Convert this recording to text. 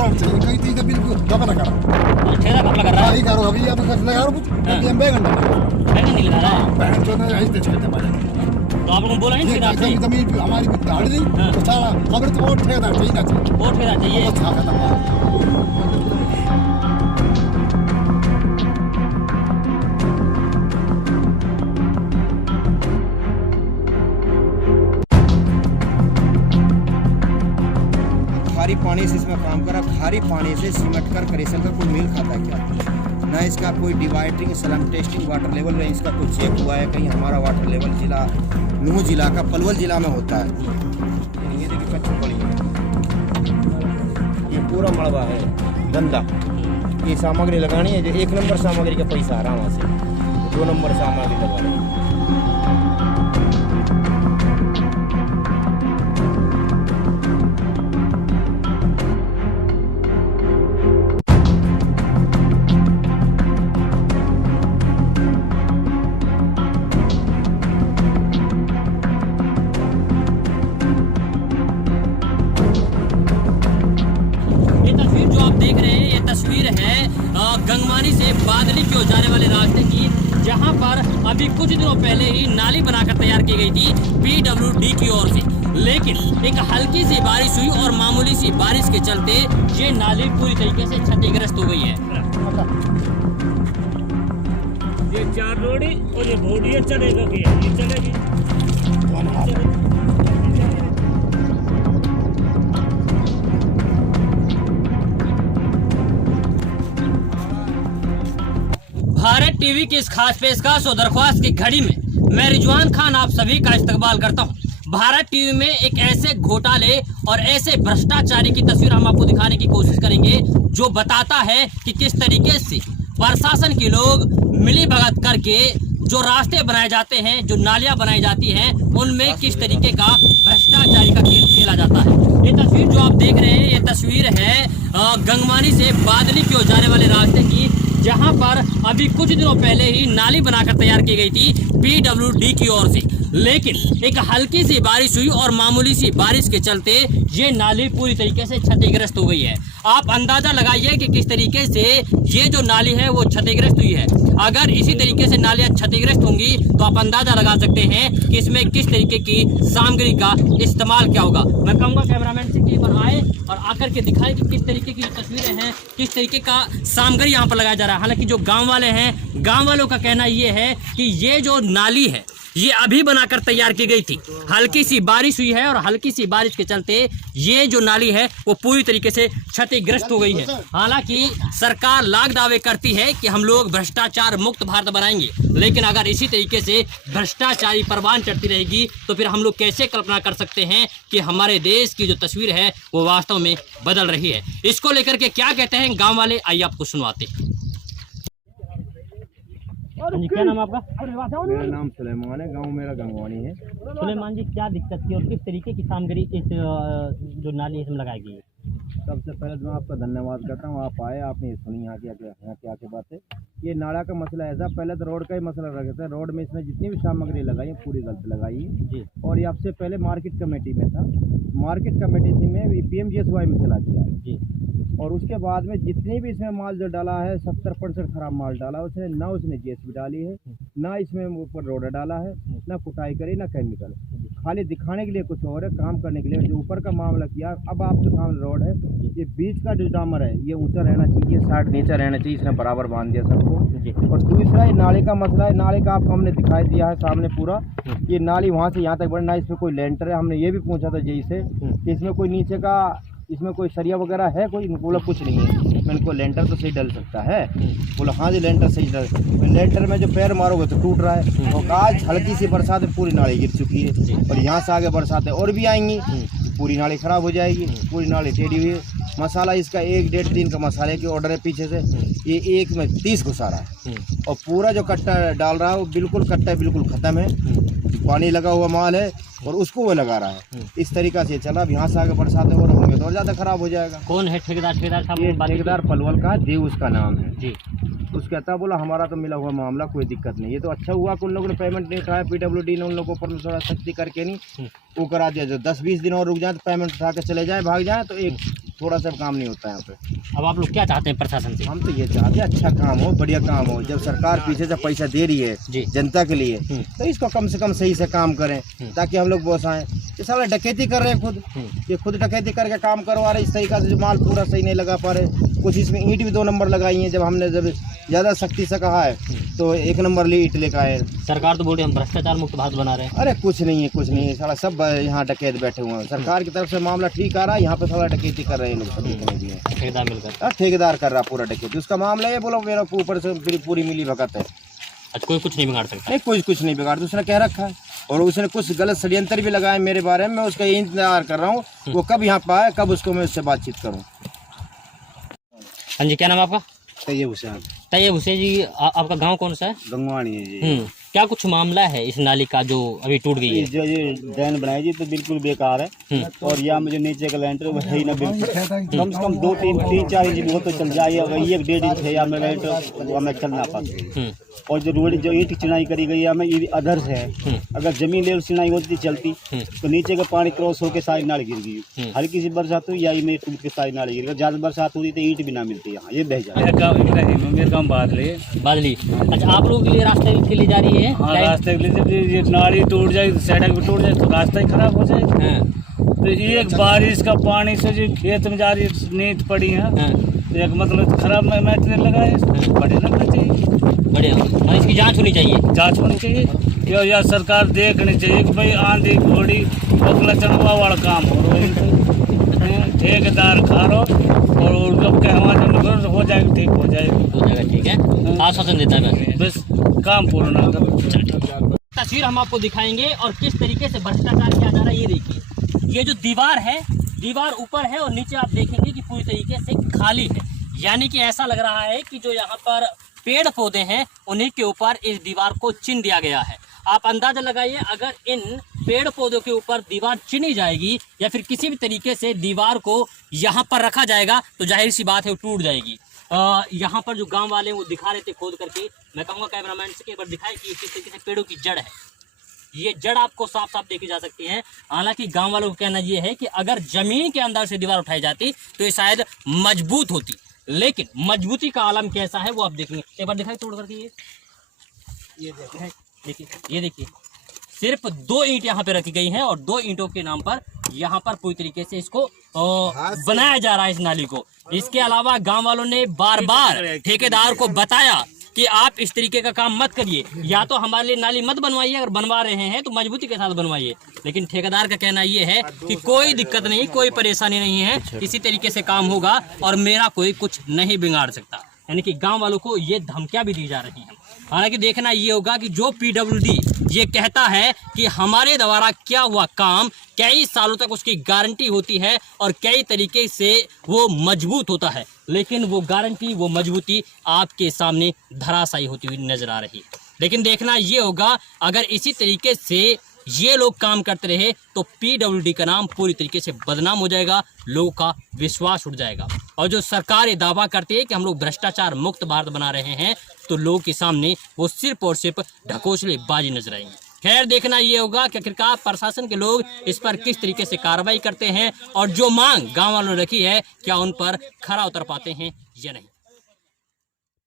Short चाहिए कहीं चीज बिल्कुल घपला करा ठेला घपला कर रहा है। ही करो अभी अब कुछ लगा कुछ अभी हम बैगन बैगन नहीं लगा रहा है। बैगन जो ना ऐसे चलते मारे तो आप लोगों को बोला नहीं फिर आपसे जमीन हमारी भी दाढ़ दी तो सारा हमारे तो और ठेकेदार चाहिए ना चाहिए और ठेला चाहिए। बहुत खा खत्म खारी पानी से इसमें काम करा, खारी पानी से सिमट कर करेसल का कोई मेल खाता है क्या? ना इसका कोई डिवाइडिंग सलम टेस्टिंग वाटर लेवल में इसका कोई चेक हुआ है कहीं? हमारा वाटर लेवल जिला नूह जिला का पलवल जिला में होता है। ये देखिए कच्ची पड़ी है, ये पूरा मलबा है गंदा। ये सामग्री लगानी है जो 1 नंबर सामग्री का पैसा आ रहा वहाँ से 2 नंबर सामग्री लगा रही है। तस्वीर है गंगवानी से बादली की ओर जाने वाले रास्ते की, जहां पर अभी कुछ दिनों पहले ही नाली बनाकर तैयार की गई थी PWD की ओर से, लेकिन एक हल्की सी बारिश हुई और मामूली सी बारिश के चलते ये नाली पूरी तरीके से क्षतिग्रस्त हो गई है। ये 4 रोड़ी और ये बोर्ड ये चलेगा कि ये चलेगी। भारत टीवी की इस खास पेशकश और दरख्वास्त की घड़ी में मैं रिजवान खान आप सभी का इस्तकबाल करता हूं। भारत टीवी में एक ऐसे घोटाले और ऐसे भ्रष्टाचारी की तस्वीर हम आपको दिखाने की कोशिश करेंगे जो बताता है कि किस तरीके से प्रशासन के लोग मिली भगत करके जो रास्ते बनाए जाते हैं, जो नालियां बनाई जाती हैं, उनमें किस तरीके का भ्रष्टाचारी का खेल खेला जाता है। ये तस्वीर जो आप देख रहे हैं, ये तस्वीर है गंगवानी से बादली की ओर जाने वाले रास्ते की, जहां पर अभी कुछ दिनों पहले ही नाली बनाकर तैयार की गई थी PWD की ओर से, लेकिन एक हल्की सी बारिश हुई और मामूली सी बारिश के चलते ये नाली पूरी तरीके से क्षतिग्रस्त हो गई है। आप अंदाजा लगाइए कि किस तरीके से ये जो नाली है वो क्षतिग्रस्त हुई है। अगर इसी तरीके से नालियां क्षतिग्रस्त होंगी तो आप अंदाजा लगा सकते हैं कि इसमें किस तरीके की सामग्री का इस्तेमाल क्या होगा। मैं कहूँगा कैमरामैन से कि एक बार आए और आकर के दिखाएं कि किस तरीके की तस्वीरें हैं, किस तरीके का सामग्री यहाँ पर लगाया जा रहा है। हालांकि जो गाँव वाले हैं, गाँव वालों का कहना ये है कि ये जो नाली है ये अभी बनाकर तैयार की गई थी, हल्की सी बारिश हुई है और हल्की सी बारिश के चलते ये जो नाली है वो पूरी तरीके से क्षतिग्रस्त हो गई है। हालांकि सरकार लाख दावे करती है कि हम लोग भ्रष्टाचार मुक्त भारत बनाएंगे, लेकिन अगर इसी तरीके से भ्रष्टाचारी परवान चढ़ती रहेगी तो फिर हम लोग कैसे कल्पना कर सकते हैं कि हमारे देश की जो तस्वीर है वो वास्तव में बदल रही है। इसको लेकर के क्या कहते हैं गाँव वाले, आइए आपको सुनवाते। क्या नाम आपका? मेरा नाम सुलेमान है, गांव मेरा गंगवानी है। सुलेमान जी, क्या दिक्कत थी और किस तरीके की सामग्री इस जो नाली इसमें लगाई गई है? सबसे पहले तो मैं आपका धन्यवाद करता हूँ, आप आए, आपने सुनी यहाँ क्या बात है। ये नाला का मसला ऐसा, पहले तो रोड का ही मसला रखा था। रोड में इसने जितनी भी सामग्री लगाई है पूरी गलत लगाई है जी। और ये आपसे पहले मार्केट कमेटी में था, मार्केट कमेटी में PMGSY में चला गया जी। और उसके बाद में जितनी भी इसमें माल जो डाला है 70% खराब माल डाला उसने, ना उसने GSB डाली है, ना इसमें ऊपर रोड डाला है, ना कुटाई करी, ना केमिकल, खाली दिखाने के लिए कुछ और है, काम करने के लिए जो ऊपर का मामला किया। अब आपके सामने रोड है, ये बीच का जो डामर है ये ऊंचा रहना चाहिए, 60 नीचा रहना चाहिए, इसने बराबर बांध दिया सबको। और दूसरा ये नाले का मसला है, नाले का आपको हमने दिखाई दिया है सामने पूरा, ये नाली वहाँ से यहाँ तक बढ़ना, इसमें कोई लेंटर है। हमने ये भी पूछा था जई से कि इसमें कोई नीचे का इसमें कोई सरिया वगैरह है कोई? बोला कुछ नहीं है। मैंने को लेंटर तो सही डल सकता है? बोला हाँ जी लेंटर सही डल। लेंटर में जो पैर मारोगे तो टूट रहा है। और आज हल्की सी बरसात में पूरी नाली गिर चुकी है और यहाँ से आगे बरसातें और भी आएंगी, पूरी नाली ख़राब हो जाएगी, पूरी नाली टेढ़ी हुई है। मसाला इसका 1-1.5 दिन का मसाले की ऑर्डर है पीछे से, ये एक में 30 घुसा रहा है। और पूरा जो कट्टा डाल रहा है वो बिल्कुल कट्टा बिल्कुल ख़त्म है, पानी लगा हुआ माल है और उसको वो लगा रहा है। इस तरीक़ा से चला, अब यहाँ से आगे बरसातें और होंगे तो और ज़्यादा ख़राब हो जाएगा। कौन है ठेकेदार? ये ठेकेदार पलवल का देव उसका नाम है जी। उस कहता बोला हमारा तो मिला हुआ मामला, कोई दिक्कत नहीं। ये तो अच्छा हुआ कि उन लोगों ने पेमेंट नहीं उठाया, PWD ने उन लोगों पर थोड़ा सख्ती करके नहीं वो करा दिया। जो 10-20 दिन और रुक जाए तो पेमेंट उठा के चले जाए, भाग जाए तो एक थोड़ा सा काम नहीं होता है यहाँ पे। अब आप लोग क्या चाहते हैं प्रशासन से? हम तो ये चाहते हैं अच्छा काम हो, बढ़िया काम हो। जब सरकार पीछे से पैसा दे रही है जी। जनता के लिए, तो इसको कम से कम सही से काम करें ताकि हम लोग बोस आए। ये साला डकैती कर रहे हैं खुद, ये खुद डकैती करके काम करवा रहे। इस तरीका से जो माल पूरा सही नहीं लगा पा रहे। कुछ इसमें ईंट भी 2 नंबर लगाई है। जब हमने ज़्यादा सख्ती से कहा है तो 1 नंबर ईंट लेकर आए। सरकार तो बोल रही है हम भ्रष्टाचार मुक्त भारत बना रहे हैं। अरे कुछ नहीं है, कुछ नहीं है साला, सब यहाँ डकैत बैठे हुए हैं। सरकार की तरफ से मामला ठीक आ रहा है, यहाँ पे साला डकैती कर रहे हैं लोग सब जितने भी हैं। ठेकेदार मिलकर ठेकेदार कर रहा पूरा डकैती। उसका मामला ये बोलो मेरा ऊपर से पूरी मिली भगत है। अच्छा, कोई कुछ नहीं बिगाड़ सकता? नहीं, कोई कुछ नहीं बिगाड़। उसने कह रखा है और उसने कुछ गलत षड्यंत्र भी लगाए मेरे बारे में। मैं उसका यही इंतजार कर रहा हूँ वो कब यहाँ पे आए, कब उसको मैं उससे बातचीत करूँ। हाँ जी, क्या नाम है आपका? तैयब हुसैन। तैयब हुसैन जी, आपका गांव कौन सा है? गंगवानी है जी। क्या कुछ मामला है इस नाली का जो अभी टूट गई है? जो ये ड्रेन बनाई जी तो बिल्कुल बेकार है। और यहाँ मुझे नीचे का लेंटर वो है ही ना, बिल्कुल कम से कम 2-3-4 इंच भी हो तो चल जाए। अगर 1-1.5 इंच है या में लेंटर वो हमें चल ना पाते। और जो रोड जो ईंट चिनाई करी गई है हमें ये अधर से है। अगर जमीन लेवल चिनाई होती चलती तो नीचे का पानी क्रॉस होकर सारी नाली गिर गई। हल्की सी बरसात हुई या में टूट के सारी नाली गिर गई। ज्यादा बरसात होती तो ईंट भी ना मिलती यहाँ, ये बह जाए। मेरे काम बादली। अच्छा, आप लोग के लिए रास्ते के लिए जा रही है? हाँ, रास्ते के लिए जब ये नाली टूट जाए, सड़क भी टूट जाए तो रास्ता ही खराब हो जाए। तो एक बारिश का पानी से जो खेत में जा रही है नींद पड़ी है, तो एक मतलब खराब मैटेरियल लगा है, बड़े लगना चाहिए। बढ़िया, इसकी जांच होनी चाहिए। जांच होनी चाहिए या सरकार देखनी चाहिए कि भाई आंधी घोड़ी बगला चढ़वा वाला काम हो रहा है। ठेकेदार खा रो और उनको कहवा जो हो जाएगा, ठीक हो जाएगा। ठीक है, आश्वासन देता है बस काम पूर्ण। तस्वीर हम आपको दिखाएंगे और किस तरीके से भ्रष्टाचार किया जा रहा है। ये देखिए, ये जो दीवार है, दीवार ऊपर है और नीचे आप देखेंगे कि पूरी तरीके से खाली है। यानी कि ऐसा लग रहा है कि जो यहाँ पर पेड़ पौधे हैं उन्हीं के ऊपर इस दीवार को चिन दिया गया है। आप अंदाजा लगाइए, अगर इन पेड़ पौधों के ऊपर दीवार चिनी जाएगी या फिर किसी भी तरीके से दीवार को यहाँ पर रखा जाएगा तो जाहिर सी बात है वो टूट जाएगी। यहाँ पर जो गांव वाले हैं वो दिखा रहे थे खोद करके। मैं कहूँगा कैमरामैन से कि एक बार दिखाए कि किस तरीके से पेड़ों की जड़ है। ये जड़ आपको साफ साफ देखी जा सकती है। हालांकि गांव वालों का कहना ये है कि अगर जमीन के अंदर से दीवार उठाई जाती तो ये शायद मजबूत होती, लेकिन मजबूती का आलम कैसा है वो आप देखेंगे। एक बार दिखाई तोड़ करके ये देखिए, ये देखिए, सिर्फ 2 ईंट यहाँ पे रखी गई हैं और 2 ईंटों के नाम पर यहाँ पर पूरी तरीके से इसको बनाया जा रहा है इस नाली को। इसके अलावा गांव वालों ने बार बार ठेकेदार को बताया कि आप इस तरीके का काम मत करिए, या तो हमारे लिए नाली मत बनवाइए, अगर बनवा रहे हैं तो मजबूती के साथ बनवाइए। लेकिन ठेकेदार का कहना ये है कि कोई दिक्कत नहीं, कोई परेशानी नहीं है, इसी तरीके से काम होगा और मेरा कोई कुछ नहीं बिगाड़ सकता। यानी कि गांव वालों को ये धमकियां भी दी जा रही हैं। हालांकि देखना ये होगा कि जो PWD ये कहता है कि हमारे द्वारा किया हुआ काम कई सालों तक उसकी गारंटी होती है और कई तरीके से वो मजबूत होता है, लेकिन वो गारंटी, वो मजबूती आपके सामने धराशायी होती हुई नजर आ रही है। लेकिन देखना ये होगा, अगर इसी तरीके से ये लोग काम करते रहे तो PWD का नाम पूरी तरीके से बदनाम हो जाएगा, लोगों का विश्वास उठ जाएगा। और जो सरकार ये दावा करती है कि हम लोग भ्रष्टाचार मुक्त भारत बना रहे हैं, तो लोगों के सामने वो सिर्फ और सिर्फ ढकोसलेबाजी नजर आएंगे। खैर, देखना ये होगा कि आखिरकार प्रशासन के लोग इस पर किस तरीके से कार्रवाई करते हैं और जो मांग गांव वालों ने रखी है क्या उन पर खरा उतर पाते हैं या नहीं।